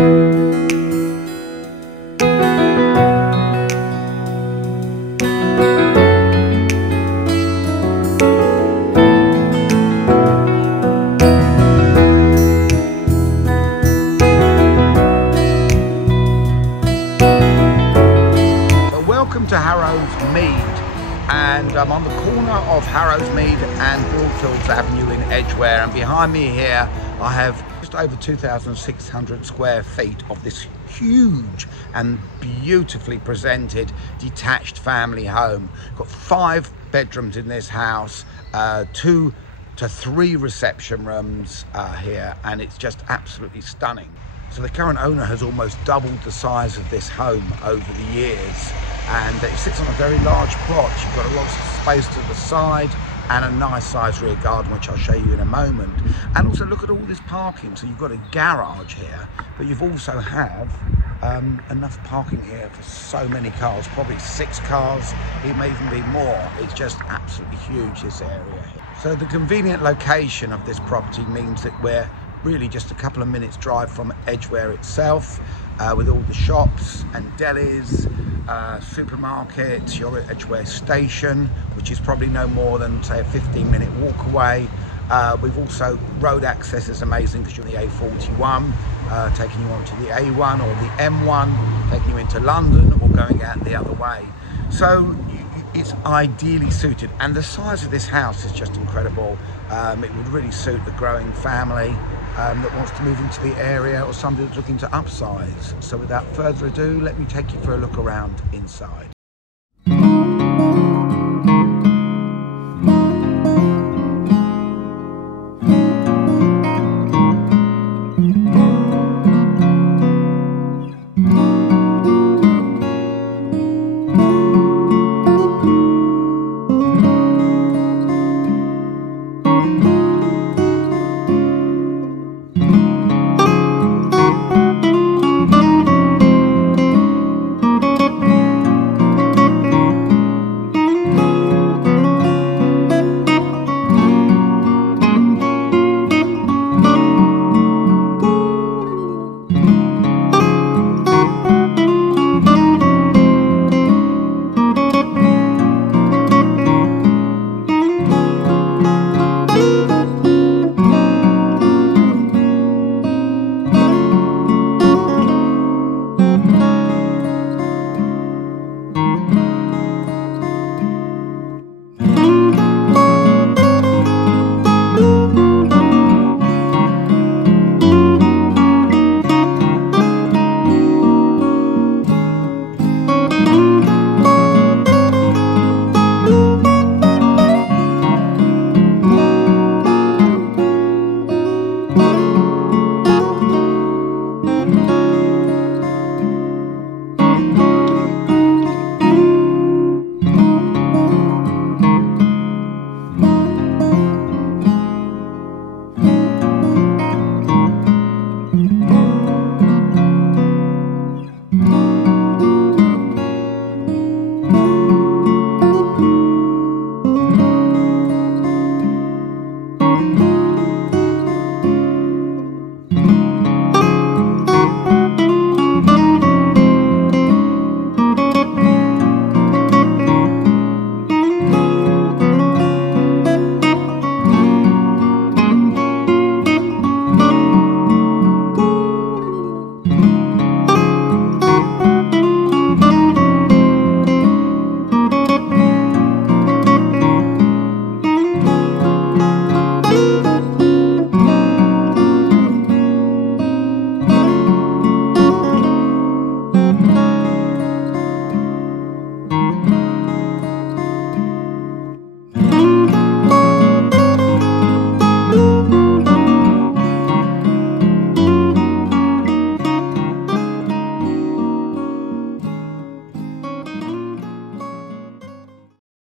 Welcome to Harrowes Mead, and I'm on the corner of Harrowes Mead and Broadfield Avenue in Edgware, and behind me here I have just over 2,600 square feet of this huge and beautifully presented detached family home. Got 5 bedrooms in this house, 2 to 3 reception rooms here, and it's just absolutely stunning. So the current owner has almost doubled the size of this home over the years, and it sits on a very large plot. You've got a lot of space to the side and a nice sized rear garden, which I'll show you in a moment. And also look at all this parking. So you've got a garage here, but you've also have enough parking here for so many cars, probably 6 cars, it may even be more. It's just absolutely huge, this area here. So the convenient location of this property means that we're really just a couple of minutes drive from Edgware itself, with all the shops and delis, supermarkets. You're at Edgware station, which is probably no more than say a 15-minute walk away. We've also, road access is amazing because you're on the A41, taking you onto the A1 or the M1, taking you into London or going out the other way. So it's ideally suited, and the size of this house is just incredible. It would really suit the growing family that wants to move into the area, or somebody that's looking to upsize. So without further ado, let me take you for a look around inside.